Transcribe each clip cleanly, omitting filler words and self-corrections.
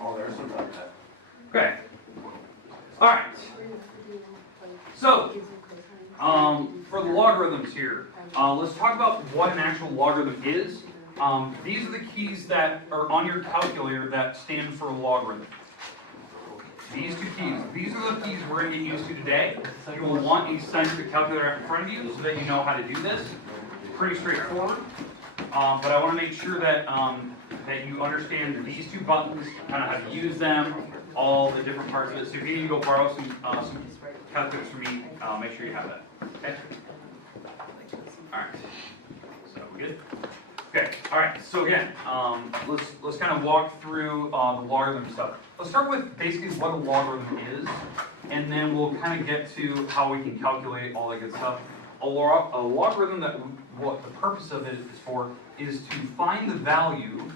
Oh, there's some like that. Okay. All right. So, for the logarithms here, let's talk about what an actual logarithm is. These are the keys that are on your calculator that stand for a logarithm. These two keys. These are the keys we're going to get used to today. You will want a scientific calculator out in front of you so that you know how to do this. Pretty straightforward. But I want to make sure that that you understand these two buttons, kind of how to use them, all the different parts of it. So if you need to go borrow some calculators from me, make sure you have that. Okay? Alright. So we good? Okay, alright, so again, let's kind of walk through the logarithm stuff. Let's start with basically what a logarithm is, and then we'll kind of get to how we can calculate all that good stuff. A logarithm, what the purpose of it is for, is to find the value,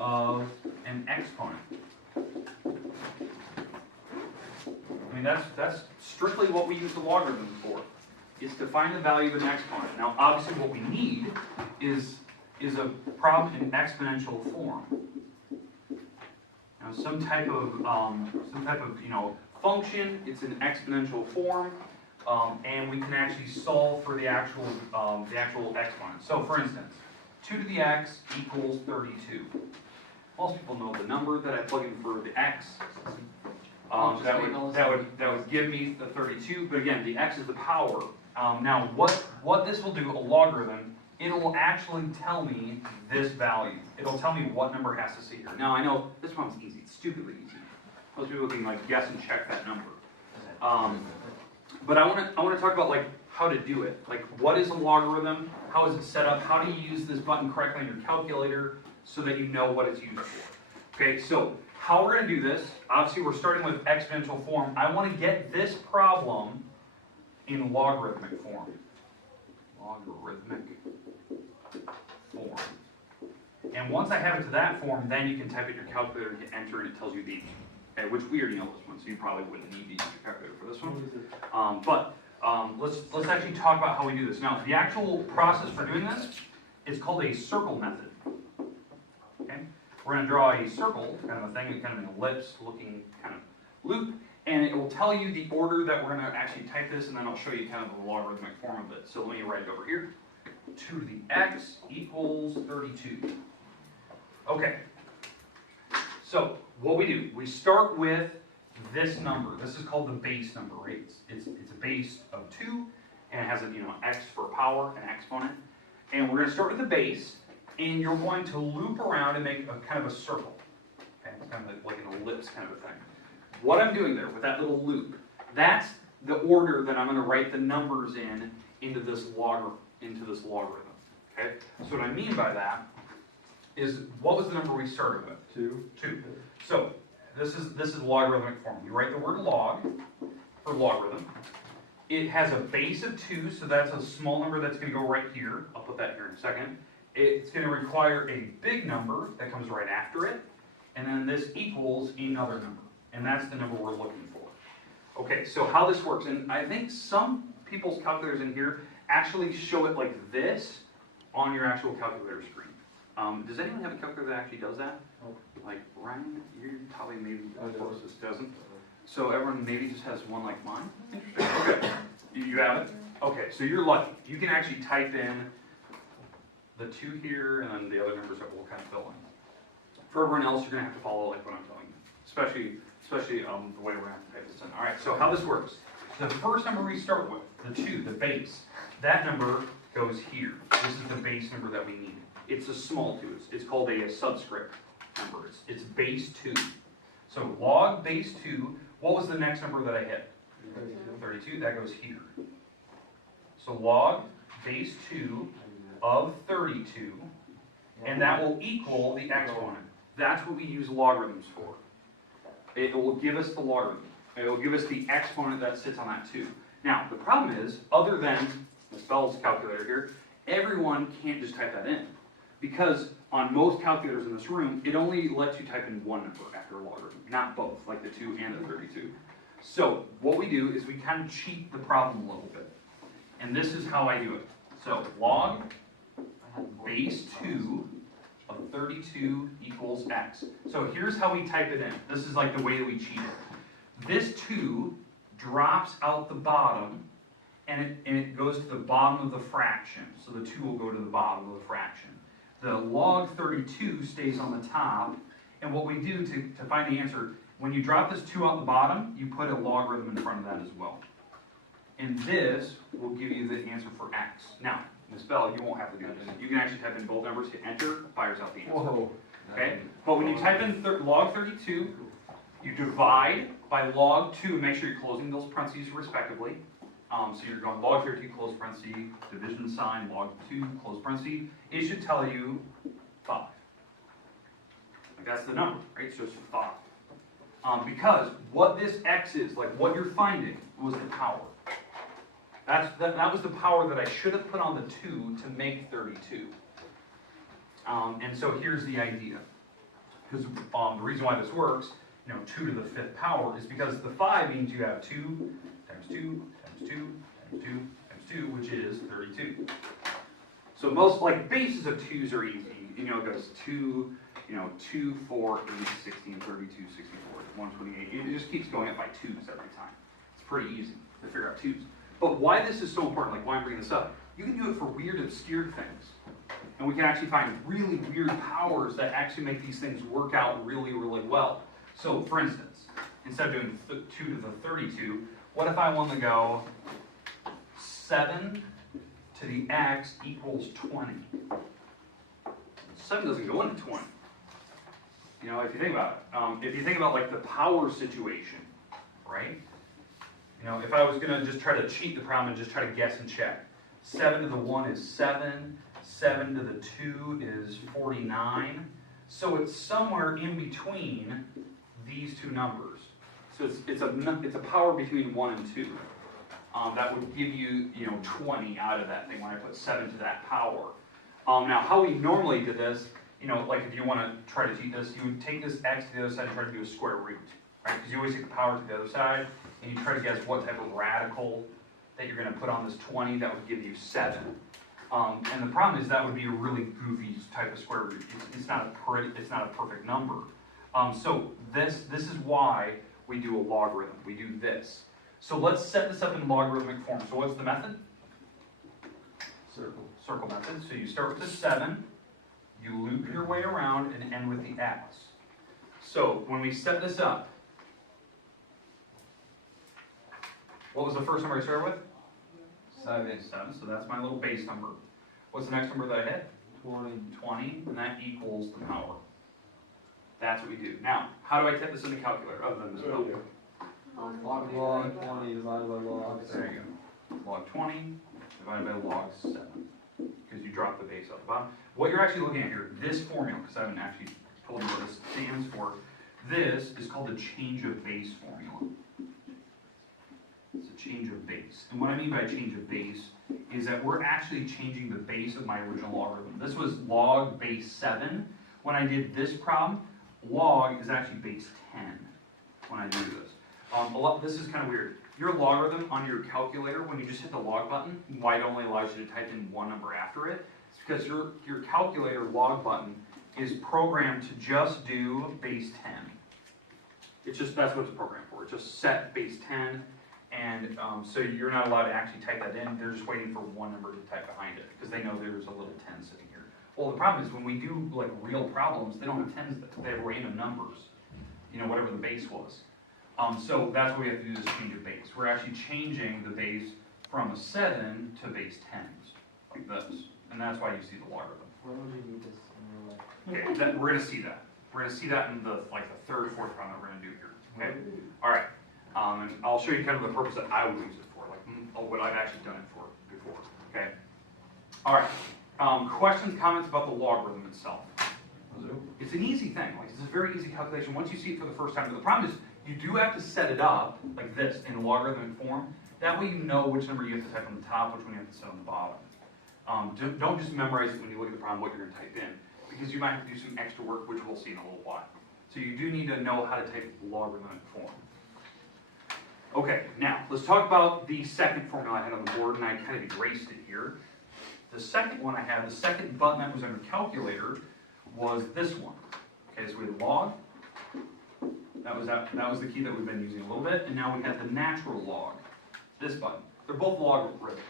of an exponent. I mean, that's strictly what we use the logarithm for, is to find the value of an exponent. Now, obviously, what we need is a problem in exponential form. Now, some type of function. It's in exponential form, and we can actually solve for the actual exponent. So, for instance, 2 to the x equals 32. Most people know the number that I plug in for the x. That would give me the 32, but again, the x is the power. Now, what this will do, a logarithm, it'll actually tell me this value. It'll tell me what number has to sit here. Now, I know this one's easy. It's stupidly easy. Most people can like guess and check that number. But I want to talk about like how to do it. Like, what is a logarithm? How is it set up? How do you use this button correctly on your calculator so that you know what it's used for? Okay, so how we're going to do this, obviously we're starting with exponential form. I want to get this problem in logarithmic form. And once I have it to that form, then you can type it in your calculator and hit enter, and it tells you the, okay, which we already know this one, so you probably wouldn't need to use your calculator for this one. Let's actually talk about how we do this. Now, the actual process for doing this is called a circle method. Okay? We're going to draw a circle, kind of a thing, kind of an ellipse-looking kind of loop, and it will tell you the order that we're going to actually type this, and then I'll show you kind of the logarithmic form of it. So let me write it over here. 2 to the x equals 32. Okay. So what we do, we start with this number. This is called the base number, right? It's a base of 2, and it has a x for power, an exponent. And we're going to start with the base, and you're going to loop around and make a kind of a circle. Okay, it's kind of like an ellipse kind of a thing. What I'm doing there with that little loop, that's the order that I'm going to write the numbers into this logarithm. Okay? So what I mean by that is, what was the number we started with? 2. So this is logarithmic form. You write the word log for logarithm. It has a base of 2, so that's a small number that's going to go right here. I'll put that here in a second. It's going to require a big number that comes right after it, and then this equals another number, and that's the number we're looking for. Okay, so how this works, and I think some people's calculators in here actually show it like this on your actual calculator screen. Does anyone have a calculator that actually does that? Like Ryan, you're probably maybe the closest doesn't. So everyone maybe just has one like mine? Interesting. Okay. You have it? Okay, so you're lucky. You can actually type in the 2 here and then the other numbers that we'll kind of fill in. For everyone else, you're going to have to follow like what I'm telling you. Especially the way we're going to have to type this in. Alright, so how this works. The first number we start with, the 2, the base, that number goes here. This is the base number that we need. It's a small 2. It's called a subscript number. It's base 2. So log base 2, what was the next number that I hit? 32, that goes here. So log base 2 of 32, and that will equal the exponent. That's what we use logarithms for. It will give us the logarithm. It will give us the exponent that sits on that 2. Now, the problem is, other than Ms. Bell's calculator here, everyone can't just type that in. Because on most calculators in this room, it only lets you type in one number after a logarithm, not both, like the 2 and the 32. So what we do is we kind of cheat the problem a little bit. And this is how I do it. So log base 2 of 32 equals x. So here's how we type it in. This is like the way that we cheat it. This 2 drops out the bottom, and it goes to the bottom of the fraction. So the 2 will go to the bottom of the fraction. The log 32 stays on the top, and what we do to find the answer, when you drop this 2 out the bottom, you put a logarithm in front of that as well. And this will give you the answer for x. Now, Ms. Bell, you won't have to do this. You can actually type in both numbers, hit enter, fires out the answer. Whoa. Okay? But when you type in log 32, you divide by log 2, and make sure you're closing those parentheses respectively. So you're going log 32, close parenthesis, division sign, log 2, close parenthesis. It should tell you 5. Like that's the number, right? So it's 5. Because what this x is, like what you're finding, was the power. That was the power that I should have put on the 2 to make 32. And so here's the idea. Because the reason why this works, 2 to the 5th power, is because the 5 means you have 2 times 2 times 2 times 2 times 2, which is 32. So most, like, bases of 2s are easy. It goes 2, 2, 4, 8, 16, 32, 64, 128. It just keeps going up by 2s every time. It's pretty easy to figure out 2s. But why this is so important, like why I'm bringing this up, you can do it for weird, obscure things. And we can actually find really weird powers that actually make these things work out really, really well. So, for instance, instead of doing 2 to the 32, what if I want to go 7 to the x equals 20? 7 doesn't go into 20. If you think about it. If you think about like the power situation, right? If I was going to just try to cheat the problem and just try to guess and check. 7 to the 1 is 7. 7 to the 2 is 49. So it's somewhere in between these two numbers. So it's a power between 1 and 2. That would give you 20 out of that thing when I put 7 to that power. Now how we normally did this, like if you want to try to cheat this, you would take this x to the other side and try to do a square root, right? Because you always take the power to the other side, and you try to guess what type of radical that you're going to put on this 20 that would give you 7. And the problem is that would be a really goofy type of square root. It's not a perfect number. So this is why we do a logarithm. We do this. So let's set this up in logarithmic form. So what's the method? Circle method. So you start with the 7, you loop your way around and end with the x. So when we set this up, what was the first number I started with? 7. So that's my little base number. What's the next number that I hit? 20, and that equals the power. That's what we do. Now, how do I type this in the calculator other than this number? Log 20 divided by log 7. There you go. Log 20 divided by log 7. Because you drop the base at the bottom. What you're actually looking at here, this formula, because I haven't actually told you what this stands for, this is called the change of base formula. It's a change of base. And what I mean by change of base is that we're actually changing the base of my original logarithm. This was log base 7. When I did this problem, log is actually base 10 when I do this. This is kind of weird. Your logarithm on your calculator, when you just hit the log button, why it only allows you to type in one number after it? It's because your calculator log button is programmed to just do base 10. It's just, that's what it's programmed for. It's just set base 10. And so you're not allowed to actually type that in. They're just waiting for one number to type behind it because they know there's a little 10 sitting here. Well, the problem is when we do like real problems, they don't have 10s. They have random numbers, whatever the base was. So that's why we have to do this change of base. We're actually changing the base from a 7 to base 10s, like this. And that's why you see the logarithm. When would you need this in real life? Okay, we're going to see that. We're going to see that in the third, fourth problem that we're going to do here. Okay. All right. And I'll show you kind of the purpose that I would use it for, like what I've actually done it for before. Okay. All right. Questions, comments about the logarithm itself? It's an easy thing. Like it's a very easy calculation once you see it for the first time. But the problem is you do have to set it up like this in logarithmic form. That way you know which number you have to type on the top, which one you have to set on the bottom. Don't just memorize it when you look at the problem what you're going to type in, because you might have to do some extra work, which we'll see in a little while. So you do need to know how to type logarithmic form. Okay, now let's talk about the second formula I had on the board, and I kind of erased it here. The The second one I had, the second button that was under calculator, was this one. Okay, so we had log. That was the key that we've been using a little bit, and now we have the natural log. This button. They're both logarithms.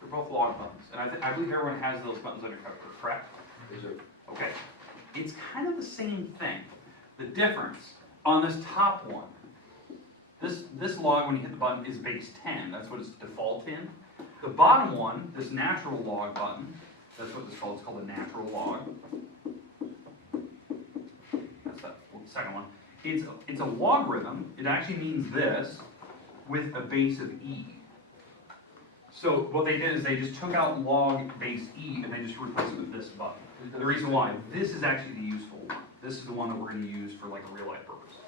They're both log buttons, and I believe everyone has those buttons under calculator, correct? Yes, sir. Okay. It's kind of the same thing. The difference on this top one, this log when you hit the button is base 10. That's what it's default in. The bottom one, this natural log button, that's what it's called. It's called a natural log. That's that second one. It's a logarithm. It actually means this with a base of e. So what they did is they just took out log base e and they just replaced it with this button. The reason why, this is actually the useful one. This is the one that we're going to use for like a real life purpose.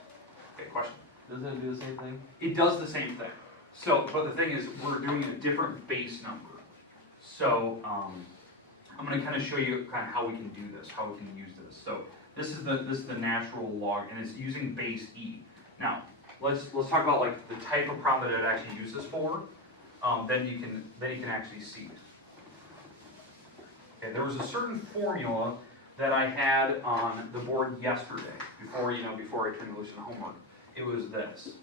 Okay, question? Doesn't it do the same thing? It does the same thing. So, but the thing is, we're doing a different base number. So, I'm going to kind of show you kind of how we can do this, how we can use this. So, this is the natural log, and it's using base e. Now, let's talk about like the type of problem that it actually uses for. Then you can actually see. Okay, there was a certain formula that I had on the board yesterday before I turned loose on homework. It was this.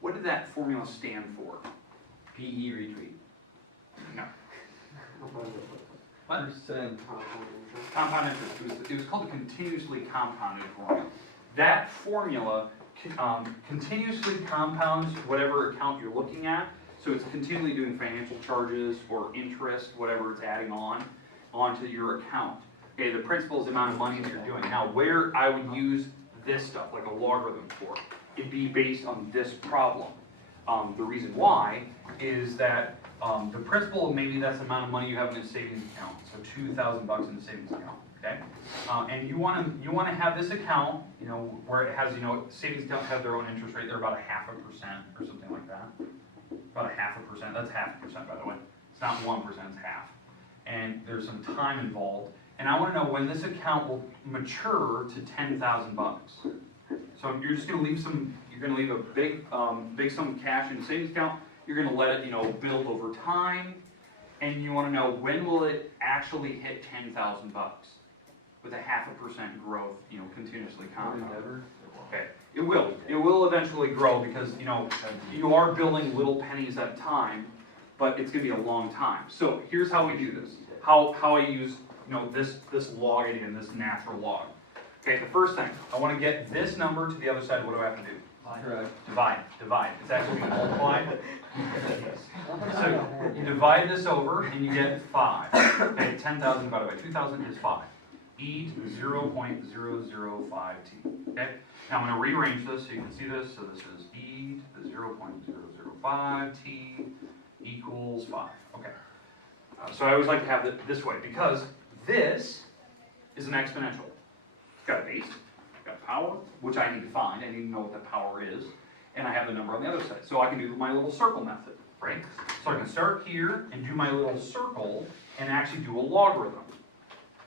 What did that formula stand for? PE retreat. No. What? Percent. Compound interest. It was called the continuously compounded formula. That formula continuously compounds whatever account you're looking at. So it's continually doing financial charges or interest, whatever it's adding onto your account. Okay, the principal is the amount of money that you're doing. Now, where I would use this stuff, like a logarithm for, it'd be based on this problem. The reason why is that the principal, maybe that's the amount of money you have in a savings account. So $2,000 in the savings account. Okay, and you want to have this account, where it has, savings accounts have their own interest rate. They're about 0.5% or something like that. About 0.5%. That's 0.5%, by the way. It's not 1%. It's half. And there's some time involved. And I want to know when this account will mature to $10,000. So you're just going to leave some. You're going to leave a big sum of cash in the savings account. You're going to let it, build over time. And you want to know when will it actually hit $10,000 with a 0.5% growth, continuously compounded. Okay, it will. It will eventually grow because you are building little pennies at a time, but it's going to be a long time. So here's how we do this. How I use this log again, this natural log. Okay, the first thing I want to get this number to the other side. What do I have to do? Correct. Divide. It's actually going to multiply. So you divide this over and you get 5. Okay, 10,000 divided by 2,000 is 5. E to 0.005t. Okay? Now I'm going to rearrange this so you can see this. So this is e to the 0.005t equals 5. Okay. So I always like to have it this way because this is an exponential. It's got a base, it's got power, which I need to find. I need to know what the power is. And I have the number on the other side. So I can do my little circle method, right? So I can start here and do my little circle and actually do a logarithm.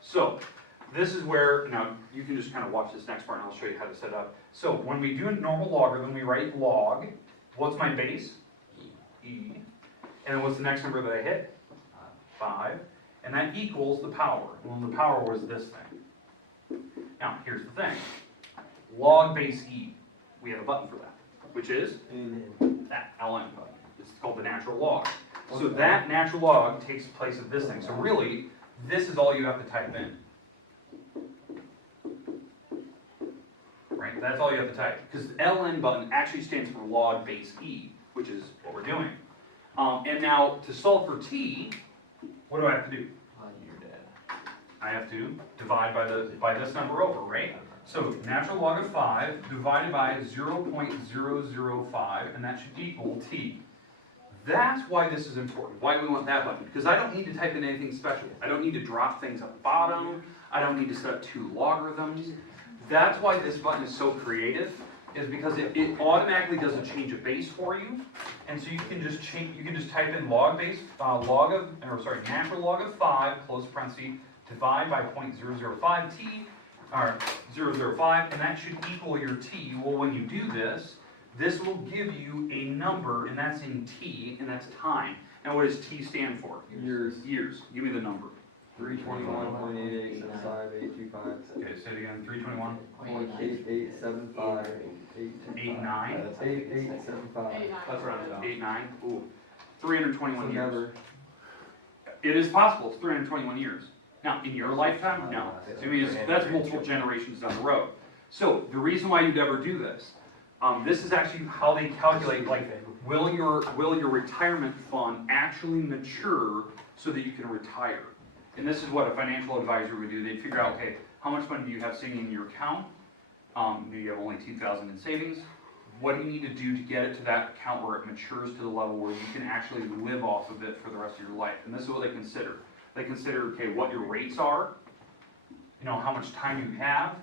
So this is where, now you can just kind of watch this next part and I'll show you how to set it up. So when we do a normal logarithm, we write log. What's my base? E. And then what's the next number that I hit? 5. And that equals the power. Well, the power was this thing. Now, here's the thing. Log base E. We have a button for that, which is that ln button. It's called the natural log. So that natural log takes place of this thing. So really, this is all you have to type in. Right? That's all you have to type. Because the ln button actually stands for log base E, which is what we're doing. And now, to solve for t, what do I have to do? I have to divide by this number over, right? So natural log of 5 divided by 0.005, and that should equal t. That's why this is important, why we want that button. Because I don't need to type in anything special. I don't need to drop things at the bottom. I don't need to set up 2 logarithms. That's why this button is so creative, is because it automatically does a change of base for you. And so you can just type in natural log of 5, close parenthesis, divide by 0.005t, or 0.005, and that should equal your t. Well, when you do this, this will give you a number, and that's in T, and that's time. Now what does T stand for? Years. Years. Give me the number. 321.8875. Okay, say it again. 321. 0.8875. 89. 8875. That's rounded out. 89. Ooh. 321 years. Never. It is possible. It's 321 years. Now, in your lifetime, no. I mean, that's multiple generations down the road. So the reason why you'd ever do this, this is actually how they calculate, like, will your retirement fund actually mature so that you can retire? And this is what a financial advisor would do. They'd figure out, okay, how much money do you have sitting in your account? Maybe you have only $2,000 in savings. What do you need to do to get it to that account where it matures to the level where you can actually live off of it for the rest of your life? And this is what they consider. They consider, okay, what your rates are, you know, how much time you have,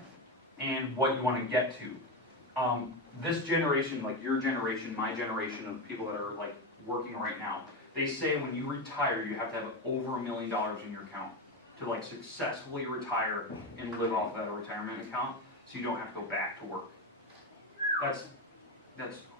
and what you want to get to. This generation, like your generation, my generation of people that are like working right now, they say when you retire, you have to have over $1 million in your account to like successfully retire and live off that retirement account, so you don't have to go back to work. That's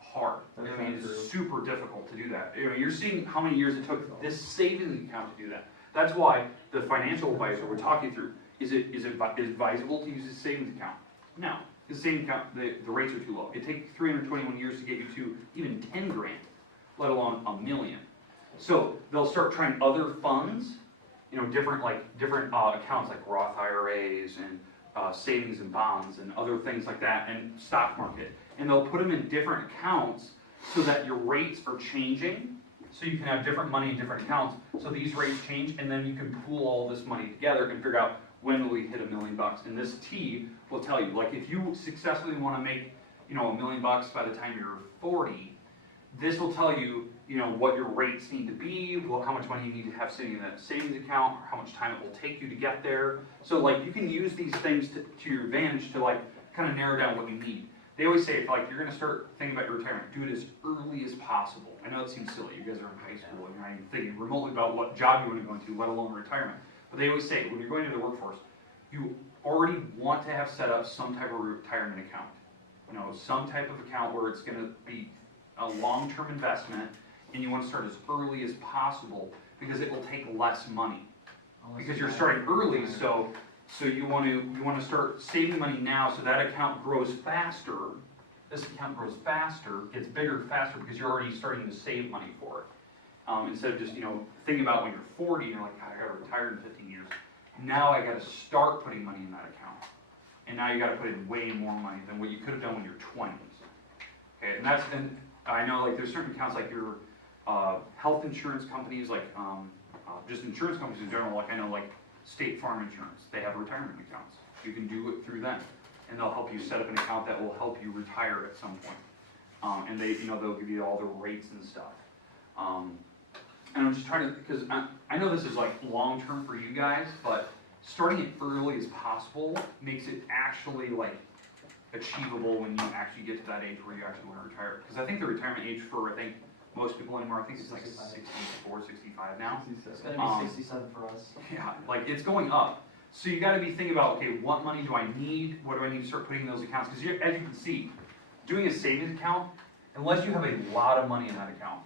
hard. I mean, it's super difficult to do that. I mean, you're seeing how many years it took this savings account to do that. That's why the financial advisor we're talking through, is it advisable to use a savings account? No, the savings account, the rates are too low. It takes 321 years to get you to even 10 grand, let alone $1 million. So they'll start trying other funds, you know, different accounts like Roth IRAs and savings and bonds and other things like that, and stock market. And they'll put them in different accounts so that your rates are changing. So you can have different money in different accounts. So these rates change, and then you can pool all this money together and figure out when will we hit $1 million. And this T will tell you, like if you successfully want to make, you know, $1 million by the time you're 40, this will tell you, you know, what your rates need to be, how much money you need to have sitting in that savings account, or how much time it will take you to get there. So like you can use these things to your advantage to like kind of narrow down what you need. They always say, if like you're going to start thinking about your retirement, do it as early as possible. I know it seems silly. You guys are in high school and you're not even thinking remotely about what job you want to go into, let alone retirement. But they always say, when you're going into the workforce, you already want to have set up some type of retirement account. You know, some type of account where it's going to be a long-term investment, and you want to start as early as possible because it will take less money. Because you're starting early, so you want to start saving money now so that account grows faster. This account grows faster, gets bigger faster because you're already starting to save money for it. Instead of just, you know, thinking about when you're 40 and you're like, I got to retire in 15 years. Now I got to start putting money in that account. And now you got to put in way more money than what you could have done when you're 20s. Okay, and I know like there's certain accounts like your health insurance companies, like just insurance companies in general, like I know like State Farm Insurance, they have retirement accounts. You can do it through them, and they'll help you set up an account that will help you retire at some point. And they, you know, they'll give you all the rates and stuff. And I'm just trying to, because I know this is like long term for you guys, but starting it early as possible makes it actually like achievable when you actually get to that age where you actually want to retire. Because I think the retirement age for most people anymore, I think it's like 64, 65 now. It's gonna be 67 for us. Yeah, like it's going up. So you got to be thinking about, okay, what money do I need? What do I need to start putting in those accounts? Because as you can see, doing a savings account, unless you have a lot of money in that account,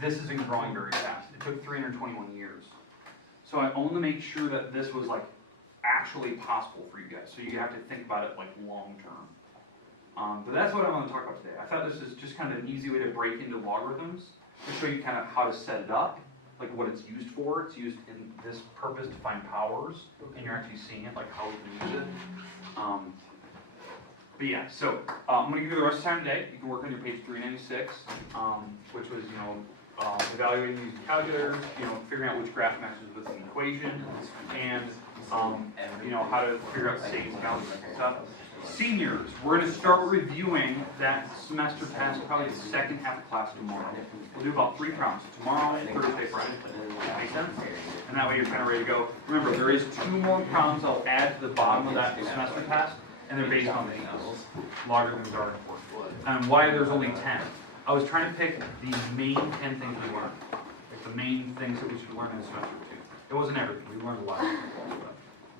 this isn't growing very fast. It took 321 years. So I want to make sure that this was like actually possible for you guys. So you have to think about it like long term. But that's what I want to talk about today. I thought this is just kind of an easy way to break into logarithms to show you kind of how to set it up, like what it's used for. It's used in this purpose to find powers, and you're actually seeing it, like how we can use it. But yeah, so I'm going to give you the rest of the time today. You can work on your page 396, which was, you know, evaluating using calculators, you know, figuring out which graph matches with the equation, and you know, how to figure out savings accounts and stuff. Seniors, we're going to start reviewing that semester test probably the second half of class tomorrow. We'll do about 3 problems tomorrow, Thursday, Friday. Make sense? And that way you're kind of ready to go. Remember, there is 2 more problems I'll add to the bottom of that semester test, and they're based on these. Logarithms are important. And why there's only 10. I was trying to pick the main 10 things we learned. Like the main things that we should learn in semester 2. It wasn't everything. We learned a lot.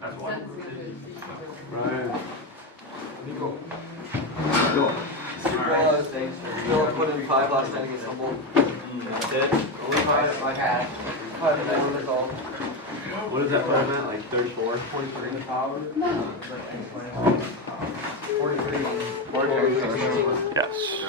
That's why. Ryan. Nico. Go. Well, Phil put in 5 last night against Humboldt. That's it. Only 5 I had. 5 and 1 was all. What is that put him at, like 34? 43 power. 43. Yes.